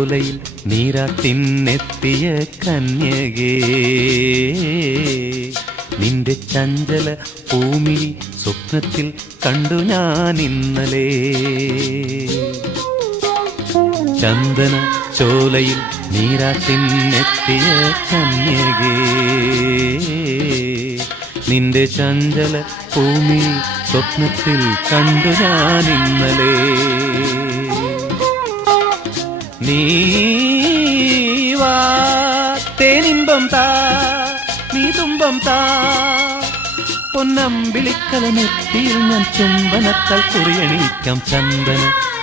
ചോലയിൽ നീരാട്ടിന്നെത്തിയ കന്യകേ. നിന്റെ ചഞ്ചല ഭൂമി സ്വപ്നത്തിൽ കണ്ടു ഞാൻ ഇന്നലെ. ചന്ദന ചോലയിൽ നീരാട്ടിന്നെത്തിയ കന്യകേ. നിന്റെ ചഞ്ചല ഭൂമി സ്വപ്നത്തിൽ കണ്ടു ഞാൻ ഇന്നലെ. നീ വാ തേനിമ്പം താ നീ തുമ്പം താ. പൊന്നമ്പിളിക്കലനെത്തിയിൽ ഞാൻ ചുംബനത്താൽ കുറിയണിക്കാം ചന്ദന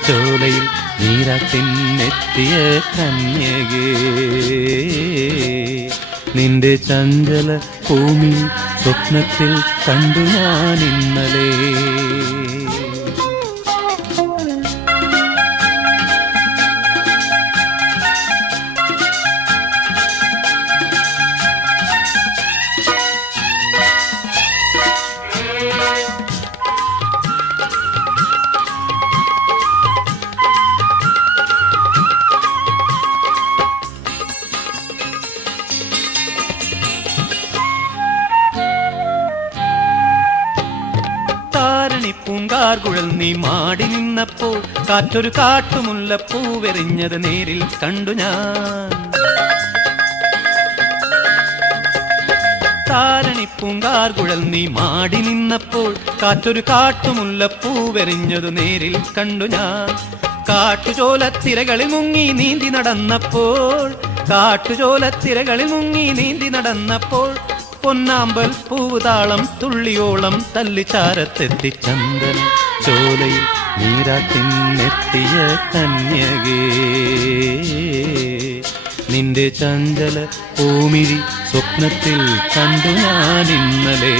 ചോലയിൽ നീരാട്ടിന്നെത്തിയ കന്യകേ. നിന്റെ ചഞ്ചല ഭൂമി സ്വപ്നത്തിൽ കണ്ടു ഞാൻ പൂങ്കാർകുഴൽ നീ മാടി നിന്നപ്പോ കാറ്റൊരു കാട്ടുമുല്ലപ്പൂ പൂവെറിഞ്ഞത് നേരിൽ കണ്ടു ഞാൻ. താരണി പൂങ്കാർകുഴൽ നീ മാടി നിന്നപ്പോൾ കാറ്റൊരു കാട്ടുമുല്ലപ്പൂ പൂവെറിഞ്ഞതു നേരിൽ കണ്ടു ഞാൻ. കാട്ടുചോലത്തിരകളിൽ മുങ്ങി നീന്തി നടന്നപ്പോൾ കാട്ടുചോലത്തിരകളിൽ മുങ്ങി നീന്തി നടന്നപ്പോൾ പൊന്നാമ്പൽ പൂതാളം തുള്ളിയോളം തല്ലിച്ചാരത്തെത്തി ചന്ദൻ ചോലയിൽ നീരാത്തിനെത്തിയ കന്യകേ. നിന്റെ ചഞ്ചല പൂമിഴി സ്വപ്നത്തിൽ കണ്ടു ഞാൻ ഇന്നലെ.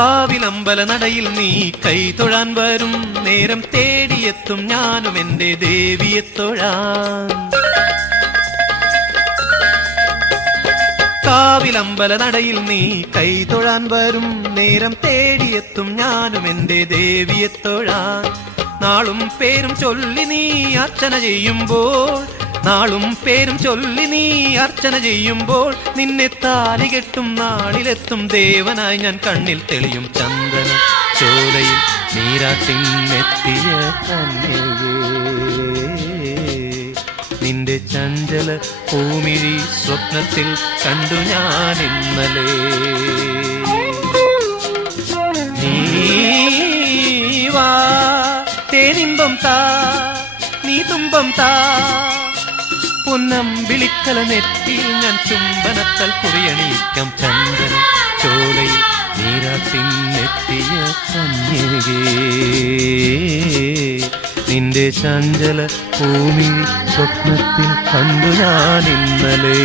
കാവിലമ്പല നടയിൽ നീ കൈ തൊഴാൻ വരും. നേരം തേടിയെത്തും ഞാനും എന്റെ ദേവിയെ തൊഴാൻ. കാവിലമ്പല നടയിൽ നീ കൈ തൊഴാൻ വരും. നേരം തേടിയെത്തും ഞാനും എന്റെ ദേവിയെ തൊഴാൻ. നാളും പേരും ചൊല്ലി നീ അർച്ചന ചെയ്യുമ്പോൾ നാളും പേരും ചൊല്ലി നീ അർച്ചന ചെയ്യുമ്പോൾ നിന്നെ താലി കെട്ടും നാളിലെത്തും ദേവനായി ഞാൻ കണ്ണിൽ തെളിയും. ചന്ദന ചോലയിൽ നീരാട്ടിന്നെത്തിയ നിന്റെ ചഞ്ചല ഭൂമിഴി സ്വപ്നത്തിൽ കണ്ടു ഞാൻ ഇന്നലെ. നീ വാ തേനിമ്പം താ നീ തുമ്പം താ. പൊന്നം വിളിക്കല നെറ്റിയിൽ ഞാൻ ചുംബനത്താൽ കുറിയണിയിക്കാം ചന്ദന. ചോലയിൽ നീരാത്തിനെത്തിയ നിന്റെ ചഞ്ചല ഭൂമി സ്വപ്നത്തിൽ കണ്ടു ഞാൻ ഇന്നലെ.